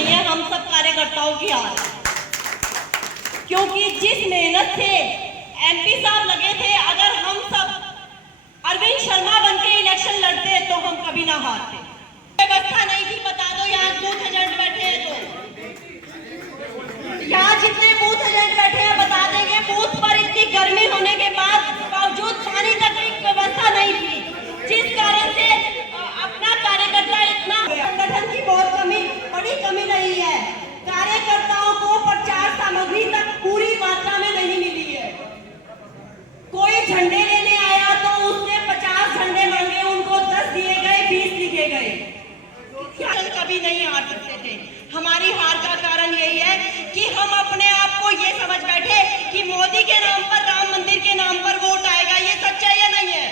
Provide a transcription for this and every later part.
रही है हम सब कार्यकर्ताओं की हार, क्योंकि जिस मेहनत से एमपी साहब लगे थे, अगर हम सब अरविंद शर्मा बनके इलेक्शन लड़ते तो हम कभी ना हारते। व्यवस्था नहीं थी, बता दो, यहाँ बूथ एजेंट बैठे हैं तो यहाँ जितने बूथ एजेंट बैठे हैं बता देंगे, बूथ पर इतनी गर्मी होने के बावजूद पानी तक की व्यवस्था नहीं थी, जिस कारण से अपना कार्यकर्ता इतना संगठन की बहुत बड़ी कमी रही है। कार्यकर्ताओं को प्रचार सामग्री तक पूरी मात्रा में नहीं मिली है। कोई झंडे लेने आया तो उसने 50 झंडे मांगे, उनको 10 दिए गए, 20 लिखे गए। कभी नहीं हार सकते थे। हमारी हार का कारण यही है कि हम अपने आप को ये समझ बैठे कि मोदी के नाम पर, राम मंदिर के नाम पर वोट आएगा। ये सच्चा या नहीं है?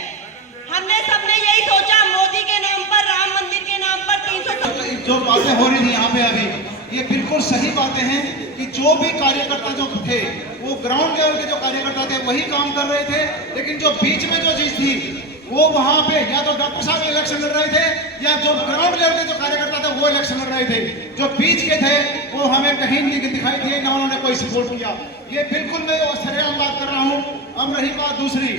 हमने सबने यही सोचा, मोदी के नाम पर, राम मंदिर के नाम पर 370 जो बातें हो रही थी यहाँ पे अभी, ये बिल्कुल सही बातें हैं कि जो भी कार्यकर्ता जो थे वो ग्राउंड लेवल के जो कार्यकर्ता थे वही काम कर रहे थे, लेकिन जो बीच में जो चीज थी वो वहां पे या तो डॉक्टर साहब इलेक्शन लड़ रहे थे या जो ग्राउंड लेवल के जो कार्यकर्ता थे वो इलेक्शन लड़ रहे थे। जो बीच के थे वो हमें कहीं नहीं दिखाई दिए, ना उन्होंने कोई सपोर्ट किया। ये बिल्कुल मैं सरेआम बात कर रहा हूँ। अब रही बात दूसरी,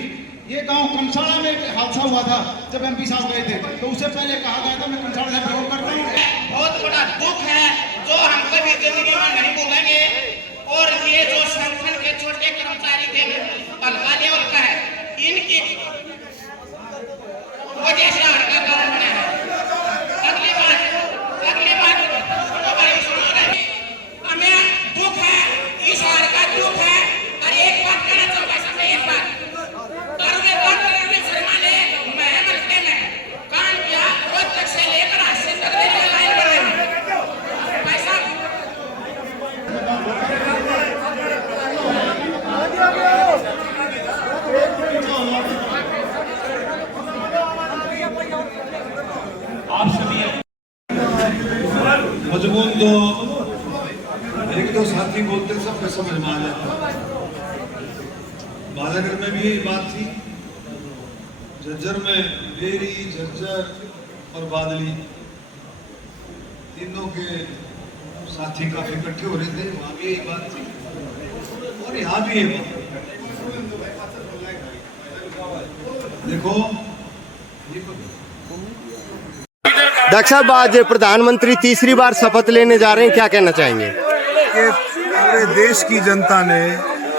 ये गांव कंसाड़ा में एक हादसा हुआ था जब एमपी साहब गए थे, तो उससे पहले कहा गया था, मैं कंसाड़ा से प्रयोग करता हूँ, बहुत बड़ा दुख है जो हम कभी जिंदगी में नहीं भूलेंगे। और ये जो संगठन के छोटे कर्मचारी थे, हल्का लेवल का है, इनकी वजह से हड़का कारण बना है। अगली बात तो भाई सुनो रहे, हमें दुख है, इस हार का दुख है। और एक बात कहना चाहूंगा, सबसे एक बात, काम किया, रोज तक से लेकर आज से तक लाइन पर रहे पैसा। मजमून तो एक दो साथी बोलते सबको समझ में आ जाता। बालागढ़ में भी यही बात थी, झज्जर में बेरी, झज्जर और बादली तीनों के साथी काफी इकट्ठे हो रहे थे, वहां भी यही बात थी और यहाँ भी यही बात। देखो डॉक्टर साहब, आज प्रधानमंत्री तीसरी बार शपथ लेने जा रहे हैं, क्या कहना चाहेंगे? कि पूरे देश की जनता ने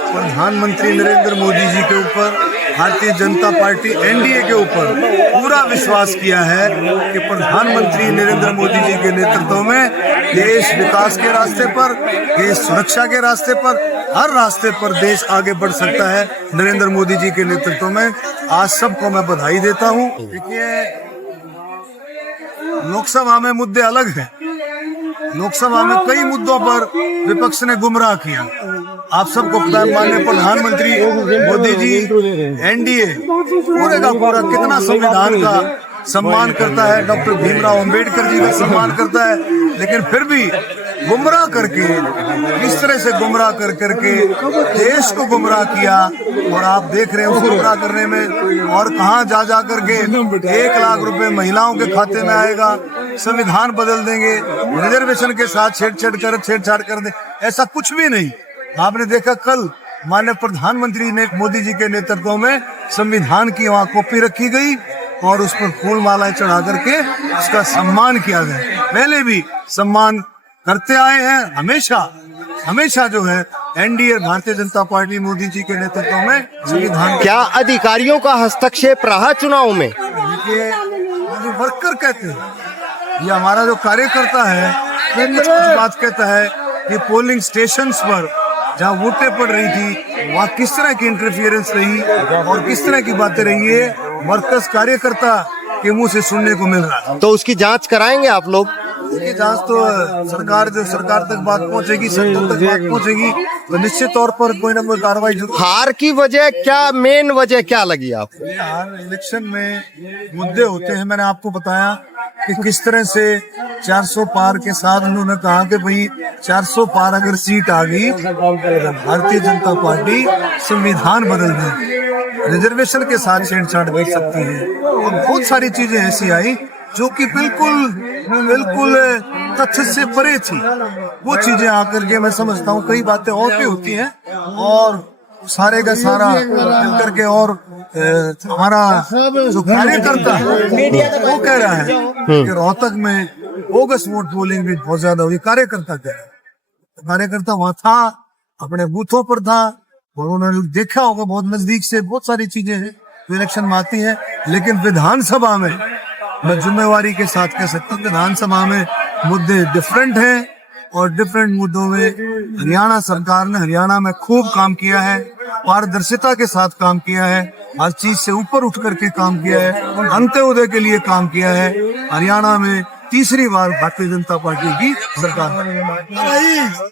प्रधानमंत्री नरेंद्र मोदी जी के ऊपर, भारतीय जनता पार्टी एनडीए के ऊपर पूरा विश्वास किया है कि प्रधानमंत्री नरेंद्र मोदी जी के नेतृत्व में देश विकास के रास्ते पर, देश सुरक्षा के रास्ते पर, हर रास्ते पर देश आगे बढ़ सकता है नरेंद्र मोदी जी के नेतृत्व में। आज सबको मैं बधाई देता हूँ। देखिए, लोकसभा में मुद्दे अलग हैं। लोकसभा में कई मुद्दों पर विपक्ष ने गुमराह किया। आप सबको पता है, माननीय प्रधानमंत्री मोदी जी एनडीए पूरे का पूरा कितना संविधान का सम्मान करता है, डॉक्टर भीमराव अंबेडकर जी का सम्मान करता है, लेकिन फिर भी गुमराह करके, इस तरह से गुमराह कर करके देश को गुमराह किया। और आप देख रहे हैं उस गुमराह करने में, और कहां जा जा करके 1 लाख रुपए महिलाओं के खाते में आएगा, संविधान बदल देंगे, रिजर्वेशन के साथ छेड़छाड़ कर दे, ऐसा कुछ भी नहीं। आपने देखा कल माननीय प्रधानमंत्री ने मोदी जी के नेतृत्व में संविधान की वहां कॉपी रखी गई और उस पर फूल मालाएं चढ़ा करके उसका सम्मान किया गया। पहले भी सम्मान करते आए हैं, हमेशा जो है एनडीए भारतीय जनता पार्टी मोदी जी के नेतृत्व में संविधान। क्या अधिकारियों का हस्तक्षेप रहा चुनाव में? देखिए, जो वर्कर कहते हैं, ये हमारा जो कार्यकर्ता है, कुछ बात कहता है कि पोलिंग स्टेशंस पर जहाँ वोटें पड़ रही थी वहाँ किस तरह की इंटरफियरेंस रही और किस तरह की बातें रही है, वर्कर्स कार्यकर्ता के मुंह से सुनने को मिल रहा है। तो उसकी जांच कराएंगे आप लोग? इसकी जांच तो सरकार तक बात पहुंचेगी, संसद तक बात पहुंचेगी, तो निश्चित तौर पर कोई ना कोई कार्रवाई जरूर। हार की वजह क्या, मेन वजह क्या लगी आपको? हार इलेक्शन में मुद्दे होते हैं। मैंने आपको बताया कि किस तरह से 400 पार के साथ उन्होंने कहा कि भाई 400 पार अगर सीट आ गई, भारतीय जनता पार्टी संविधान बदल देगी, रिजर्वेशन के साथ छेड़छाड़ कर सकती है, और बहुत सारी चीजें ऐसी आई जो कि बिल्कुल तथ्य से परे थी। वो चीजें आकर के मैं समझता हूँ कई बातें और भी होती हैं, और सारे का सारा मिलकर के, और हमारा जो कार्यकर्ता है वो कह रहा है कि रोहतक में बोगस वोट पोलिंग भी बहुत ज्यादा हुई। कार्यकर्ता कह रहा है, कार्यकर्ता वहां था, अपने बूथों पर था, और उन्होंने देखा होगा बहुत नजदीक से। बहुत सारी चीजें हैं जो इलेक्शन में आती हैं, लेकिन विधानसभा में मैं जिम्मेवारी के साथ कह सकता हूँ विधानसभा में मुद्दे डिफरेंट हैं, और डिफरेंट मुद्दों में हरियाणा सरकार ने हरियाणा में खूब काम किया है, पारदर्शिता के साथ काम किया है, हर चीज से ऊपर उठ करके काम किया है, अंत्योदय के लिए काम किया है। हरियाणा में तीसरी बार भारतीय जनता पार्टी की सरकार है।